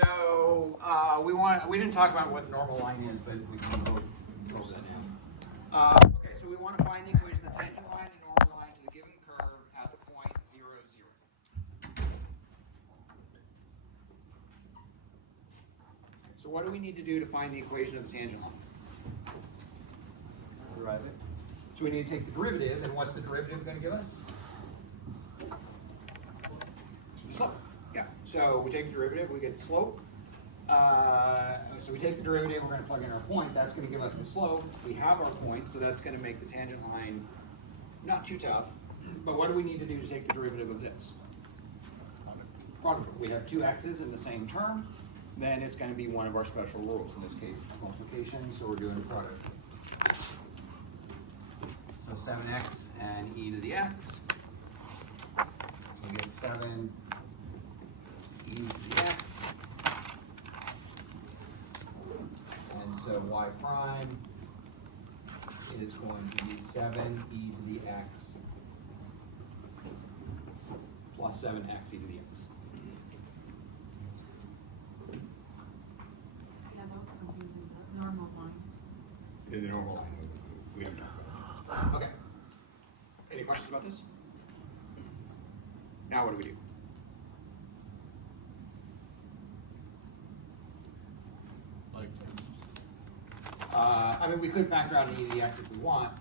So we didn't talk about what the normal line is, but we can go over that now. Okay, so we want to find the equation of the tangent line and normal line to the given curve at the point 0, 0. So what do we need to do to find the equation of the tangent line? Derive it. So we need to take the derivative, and what's the derivative going to give us? The slope. Yeah, so we take the derivative, we get the slope. So we take the derivative, we're going to plug in our point, that's going to give us the slope. We have our point, so that's going to make the tangent line not too tough. But what do we need to do to take the derivative of this? Product. We have two x's in the same term, then it's going to be one of our special rules. In this case, multiplication, so we're doing a product. So 7x and e to the x. So we get 7 e to the x. And so y prime is going to be 7 e to the x plus 7x e to the x. Yeah, that's confusing, the normal line. The normal line we haven't talked about. Okay. Any questions about this? Now what do we do? I mean, we could factor out an e to the x if we want,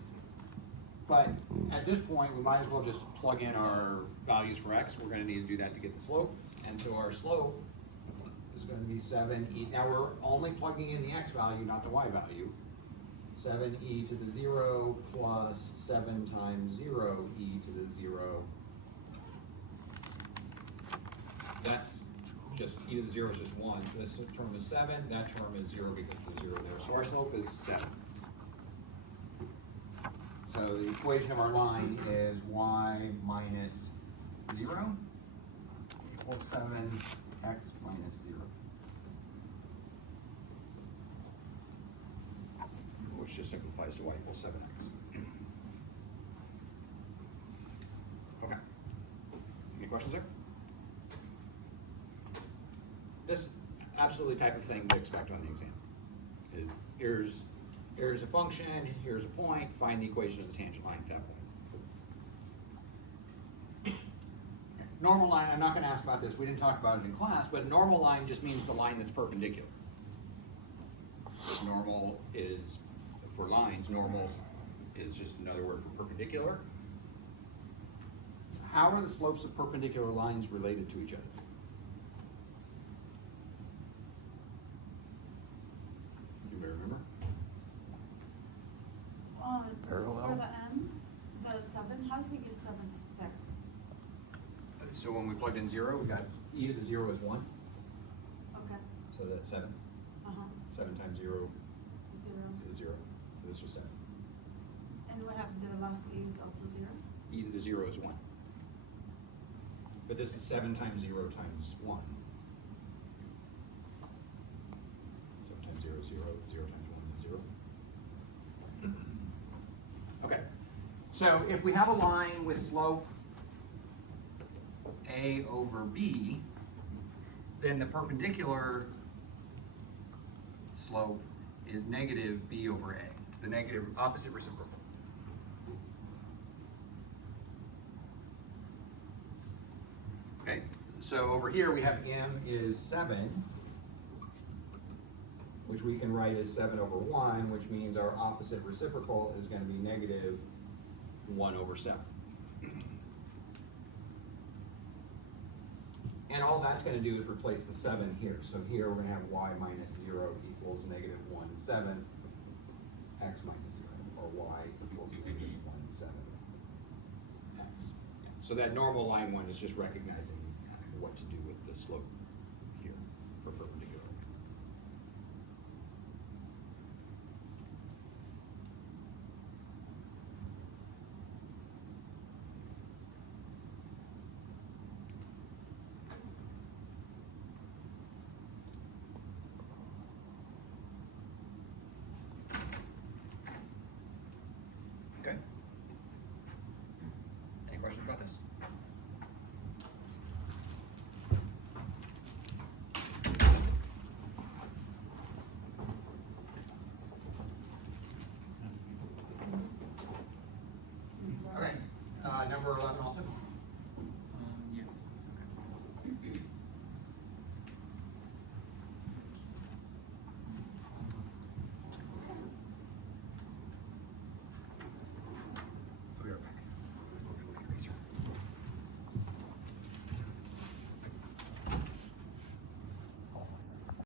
but at this point, we might as well just plug in our values for x. We're going to need to do that to get the slope. And so our slope is going to be 7e. Now we're only plugging in the x value, not the y value. 7e to the 0 plus 7 times 0 e to the 0. That's just e to the 0 is just 1. So this term is 7, that term is 0 because of the 0 there. So our slope is 7. So the equation of our line is y minus 0 equals 7x minus 0. Which just simplifies to y equals 7x. Okay. Any questions there? This absolutely type of thing we expect on the exam is here's a function, here's a point, find the equation of the tangent line at that point. Normal line, I'm not going to ask about this, we didn't talk about it in class, but normal line just means the line that's perpendicular. Normal is, for lines, normal is just another word for perpendicular. How are the slopes of perpendicular lines related to each other? Anybody remember? For the n, the 7, how big is 7 there? So when we plugged in 0, we got e to the 0 is 1. Okay. So that's 7. 7 times 0 0. to the 0. So this was 7. And what happened to the last e is also 0? E to the 0 is 1. But this is 7 times 0 times 1. 7 times 0 is 0. 0 times 1 is 0. Okay. So if we have a line with slope a over b, then the perpendicular slope is negative b over a. It's the negative opposite reciprocal. Okay, so over here we have m is 7, which we can write as 7 over 1, which means our opposite reciprocal is going to be negative 1 over 7. And all that's going to do is replace the 7 here. So here we're going to have y minus 0 equals negative 1, 7, x minus 0, or y equals negative 1, 7, x. Yeah. So that normal line one is just recognizing what to do with the slope.